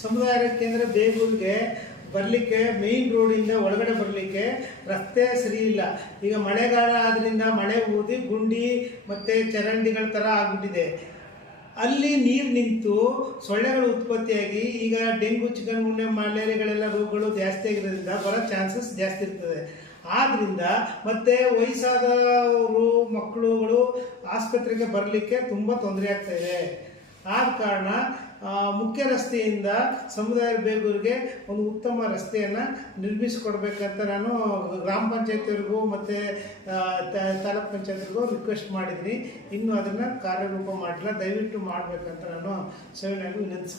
ಸಮುದಾಯ ಕೇಂದ್ರ ಬೇಗೂರಿಗೆ ಬರಲಿಕ್ಕೆ ಮೇನ್ ರೋಡಿಂದ ಒಳಗಡೆ ಬರಲಿಕ್ಕೆ ರಸ್ತೆ ಸರಿ ಇಲ್ಲ. ಈಗ ಮಳೆಗಾಲ ಆದ್ರಿಂದ ಮಳೆ ಊದಿ ಗುಂಡಿ ಮತ್ತು ಚರಂಡಿಗಳ ಥರ ಆಗಿಬಿಟ್ಟಿದೆ. ಅಲ್ಲಿ ನೀರು ನಿಂತು ಸೊಳ್ಳೆಗಳು ಉತ್ಪತ್ತಿಯಾಗಿ ಈಗ ಡೆಂಗು, ಚಿಕನ್ ಗುನ್ಯಾ, ಮಲೇರಿಯಾಗಳೆಲ್ಲ ರೋಗಗಳು ಜಾಸ್ತಿ ಆಗಿರೋದ್ರಿಂದ ಬರೋ ಚಾನ್ಸಸ್ ಜಾಸ್ತಿ ಇರ್ತದೆ. ಆದ್ದರಿಂದ ಮತ್ತು ವಯಸ್ಸಾದವರು ಮಕ್ಕಳುಗಳು ಆಸ್ಪತ್ರೆಗೆ ಬರಲಿಕ್ಕೆ ತುಂಬ ತೊಂದರೆ ಆಗ್ತಾಯಿದೆ. ಆದ ಕಾರಣ ಮುಖ್ಯ ರಸ್ತೆಯಿಂದ ಸಮುದಾಯ ಬೇಗೂರಿಗೆ ಒಂದು ಉತ್ತಮ ರಸ್ತೆಯನ್ನು ನಿರ್ಮಿಸಿಕೊಡ್ಬೇಕಂತ ನಾನು ಗ್ರಾಮ ಪಂಚಾಯತಿಯವ್ರಿಗೂ ಮತ್ತು ತಾಲೂಕ್ ಪಂಚಾಯತ್ರಿಗೂ ರಿಕ್ವೆಸ್ಟ್ ಮಾಡಿದ್ದೀನಿ. ಇನ್ನೂ ಅದನ್ನು ಕಾರ್ಯರೂಪ ಮಾಡಿಲ್ಲ. ದಯವಿಟ್ಟು ಮಾಡಬೇಕಂತ ನಾನು ಸವಿನಯವಾಗಿ ವಿನಂತಿಸ್ತೀನಿ.